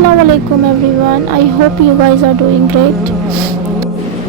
Assalamu alaikum everyone. I hope you guys are doing great.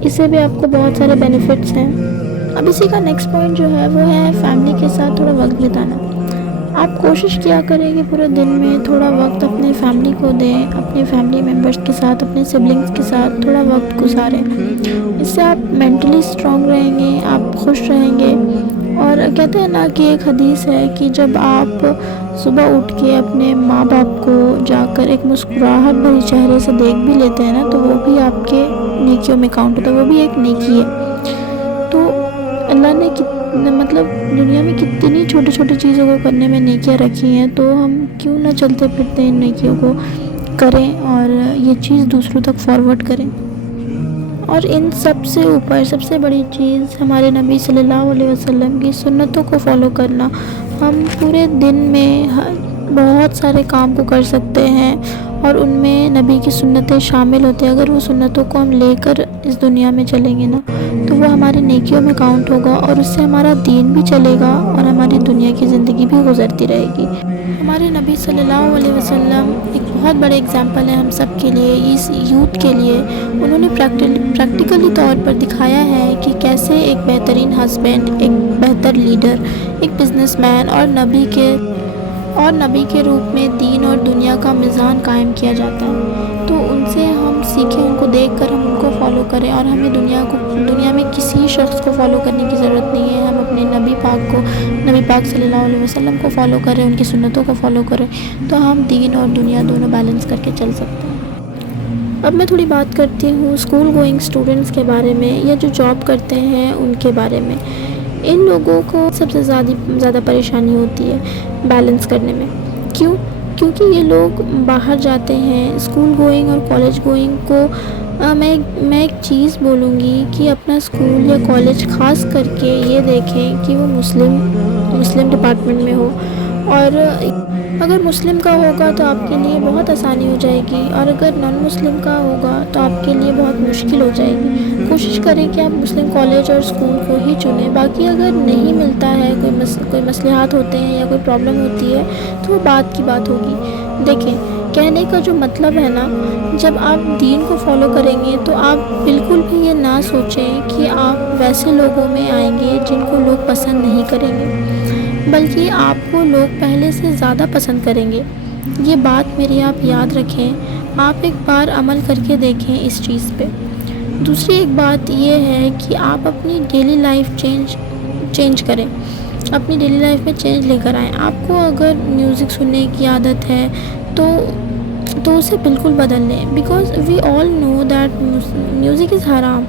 اس سے بھی آپ کو بہت سارے بینیفٹس ہیں۔ اب اسی کا نیکسٹ پوائنٹ جو ہے وہ ہے فیملی کے ساتھ تھوڑا وقت بتانا۔ آپ کوشش کیا کریں کہ پورے دن میں تھوڑا وقت اپنے فیملی کو دیں، اپنے فیملی ممبرس کے ساتھ، اپنے سبلنگس کے ساتھ تھوڑا وقت گزاریں۔ اس سے آپ مینٹلی اسٹرانگ رہیں گے، آپ خوش رہیں گے۔ اور کہتے ہیں نا کہ ایک حدیث ہے کہ جب آپ صبح اٹھ کے اپنے ماں باپ کو جا کر ایک مسکراہٹ بھری چہرے سے دیکھ بھی لیتے ہیں نا، تو وہ بھی آپ کے نیکیوں میں کاؤنٹ ہوتا ہے، وہ بھی ایک نیکی ہے۔ تو اللہ نے مطلب دنیا میں کتنی چھوٹی چھوٹی چیزوں کو کرنے میں نیکیاں رکھی ہیں، تو ہم کیوں نہ چلتے پھرتے ان نیکیوں کو کریں اور یہ چیز دوسروں تک فارورڈ کریں۔ اور ان سب سے اوپر سب سے بڑی چیز ہمارے نبی صلی اللہ علیہ وسلم کی سنتوں کو فالو کرنا۔ ہم پورے دن میں بہت سارے کام کو کر سکتے ہیں اور ان میں نبی کی سنتیں شامل ہوتی ہیں۔ اگر وہ سنتوں کو ہم لے کر اس دنیا میں چلیں گے نا، تو وہ ہماری نیکیوں میں کاؤنٹ ہوگا اور اس سے ہمارا دین بھی چلے گا اور ہماری دنیا کی زندگی بھی گزرتی رہے گی۔ ہمارے نبی صلی اللہ علیہ وسلم ایک بہت بڑے اگزامپل ہے ہم سب کے لیے، اس یوتھ کے لیے۔ انہوں نے پریکٹیکلی طور پر دکھایا ہے کہ کیسے ایک بہترین ہسبینڈ، ایک بہتر لیڈر، ایک بزنس مین اور نبی کے روپ میں دین اور دنیا کا میزان قائم کیا جاتا ہے۔ تو ان سے ہم سیکھیں، ان کو دیکھ کر ہم ان کو فالو کریں، اور ہمیں دنیا میں کسی شخص کو فالو کرنے کی ضرورت نہیں ہے۔ ہم اپنے نبی پاک صلی اللہ علیہ وسلم کو فالو کریں، ان کی سنتوں کو فالو کریں، تو ہم دین اور دنیا دونوں بیلنس کر کے چل سکتے ہیں۔ اب میں تھوڑی بات کرتی ہوں اسکول گوئنگ اسٹوڈنٹس کے بارے میں، یا جو جاب کرتے ہیں ان کے بارے میں۔ ان لوگوں کو سب سے زیادہ پریشانی ہوتی ہے بیلنس کرنے میں۔ کیونکہ یہ لوگ باہر جاتے ہیں۔ اسکول گوئنگ اور کالج گوئنگ کو میں ایک چیز بولوں گی کہ اپنا اسکول یا کالج خاص کر کے یہ دیکھیں کہ وہ مسلم ڈپارٹمنٹ میں ہو، اور اگر مسلم کا ہوگا تو آپ کے لیے بہت آسانی ہو جائے گی، اور اگر نان مسلم کا ہوگا تو آپ کے لیے بہت مشکل ہو جائے گی۔ کوشش کریں کہ آپ مسلم کالج اور اسکول کو ہی چنیں۔ باقی اگر نہیں ملتا ہے، کوئی مسئلات ہوتے ہیں یا کوئی پرابلم ہوتی ہے، تو وہ بعد کی بات ہوگی۔ دیکھیں، کہنے کا جو مطلب ہے نا، جب آپ دین کو فالو کریں گے تو آپ بالکل بھی یہ نہ سوچیں کہ آپ ویسے لوگوں میں آئیں گے جن کو لوگ پسند نہیں کریں گے، بلکہ آپ کو لوگ پہلے سے زیادہ پسند کریں گے۔ یہ بات میری آپ یاد رکھیں، آپ ایک بار عمل کر کے دیکھیں اس چیز پہ۔ دوسری ایک بات یہ ہے کہ آپ اپنی ڈیلی لائف چینج کریں، اپنی ڈیلی لائف میں چینج لے کر آئیں۔ آپ کو اگر میوزک سننے کی عادت ہے تو اسے بالکل بدل لیں، because we all know that music is حرام،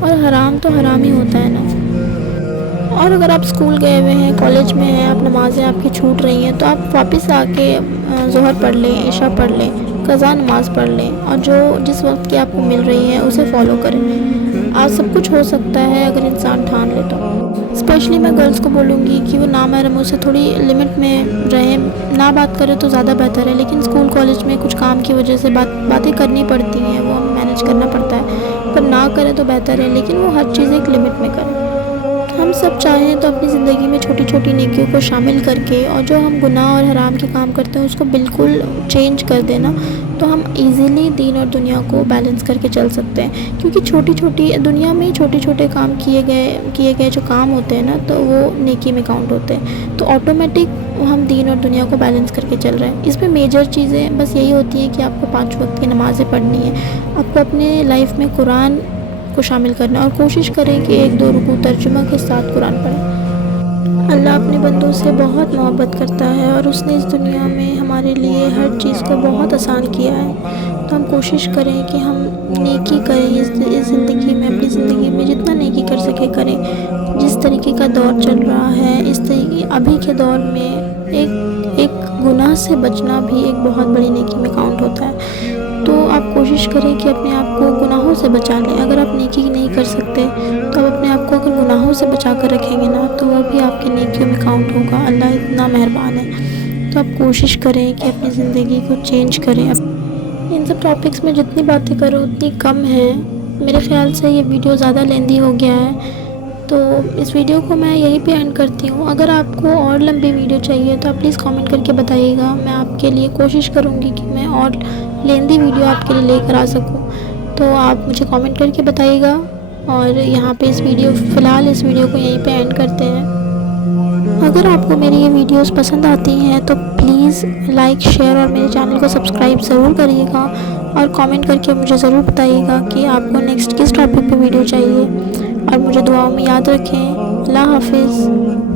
اور حرام تو حرام ہی ہوتا ہے نا۔ اور اگر آپ اسکول گئے ہوئے ہیں، کالج میں ہیں، آپ نمازیں آپ کی چھوٹ رہی ہیں، تو آپ واپس آ کے ظہر پڑھ لیں، عشاء پڑھ لیں، قضا نماز پڑھ لیں، اور جس وقت کی آپ کو مل رہی ہے اسے فالو کریں۔ آج سب کچھ ہو سکتا ہے اگر انسان ٹھان لے تو۔ اسپیشلی میں گرلس کو بولوں گی کہ وہ نامحرموں سے تھوڑی لمٹ میں رہیں، نہ بات کرے تو زیادہ بہتر ہے، لیکن اسکول کالج میں کچھ کام کی وجہ سے باتیں کرنی پڑتی ہیں، وہ ہمیں مینیج کرنا پڑتا ہے، پر نہ کریں تو بہتر ہے، لیکن وہ ہر چیز ایک لمٹ میں کریں۔ ہم سب چاہیں تو اپنی زندگی میں چھوٹی چھوٹی نیکیوں کو شامل کر کے، اور جو ہم گناہ اور حرام کے کام کرتے ہیں اس کو بالکل چینج کر دینا، تو ہم ایزیلی دین اور دنیا کو بیلنس کر کے چل سکتے ہیں۔ کیونکہ دنیا میں چھوٹے چھوٹے کام کیے گئے جو کام ہوتے ہیں نا، تو وہ نیکی میں کاؤنٹ ہوتے ہیں، تو آٹومیٹک ہم دین اور دنیا کو بیلنس کر کے چل رہے ہیں۔ اس میں میجر چیزیں بس یہی ہوتی ہیں کہ آپ کو 5 وقت کی نمازیں پڑھنی ہے، آپ کو اپنے لائف میں قرآن کو شامل کرنا، اور کوشش کریں کہ 1-2 رکوع ترجمہ کے ساتھ قرآن پڑھیں۔ اللہ اپنے بندوں سے بہت محبت کرتا ہے، اور اس نے اس دنیا میں ہمارے لیے ہر چیز کو بہت آسان کیا ہے، تو ہم کوشش کریں کہ ہم نیکی کریں اس زندگی میں، اپنی زندگی میں جتنا نیکی کر سکے کریں۔ جس طریقے کا دور چل رہا ہے، اس طریقے ابھی کے دور میں ایک گناہ سے بچنا بھی ایک بہت بڑی نیکی میں کاؤنٹ ہوتا ہے، تو آپ کوشش کریں کہ اپنے آپ کو گناہوں سے بچا لیں۔ اگر آپ نیکی نہیں کر سکتے تو آپ اپنے آپ کو اگر گناہوں سے بچا کر رکھیں گے نا، تو وہ بھی آپ کی نیکیوں میں کاؤنٹ ہوگا۔ اللہ اتنا مہربان ہے، تو آپ کوشش کریں کہ اپنی زندگی کو چینج کریں۔ ان سب ٹاپکس میں جتنی باتیں کروں اتنی کم ہے، میرے خیال سے یہ ویڈیو زیادہ لیندی ہو گیا ہے، تو اس ویڈیو کو میں یہیں پہ اینڈ کرتی ہوں۔ اگر آپ کو اور لمبی ویڈیو چاہیے تو آپ پلیز کامنٹ کر کے بتائیے گا، میں آپ کے لیے کوشش کروں گی کہ میں اور لیندی ویڈیو آپ کے لیے لے کر آ سکوں، تو آپ مجھے کامنٹ کر کے بتائیے گا۔ اور یہاں پہ فی الحال اس ویڈیو کو یہیں پہ اینڈ کرتے ہیں۔ اگر آپ کو میری یہ ویڈیوز پسند آتی ہیں تو پلیز لائک، شیئر اور میرے چینل کو سبسکرائب ضرور کریے گا، اور کامنٹ کر کے مجھے ضرور بتائیے گا کہ آپ کو نیکسٹ کس ٹاپک پہ ویڈیو چاہیے، اور مجھے دعاؤں میں یاد رکھیں۔ اللہ حافظ۔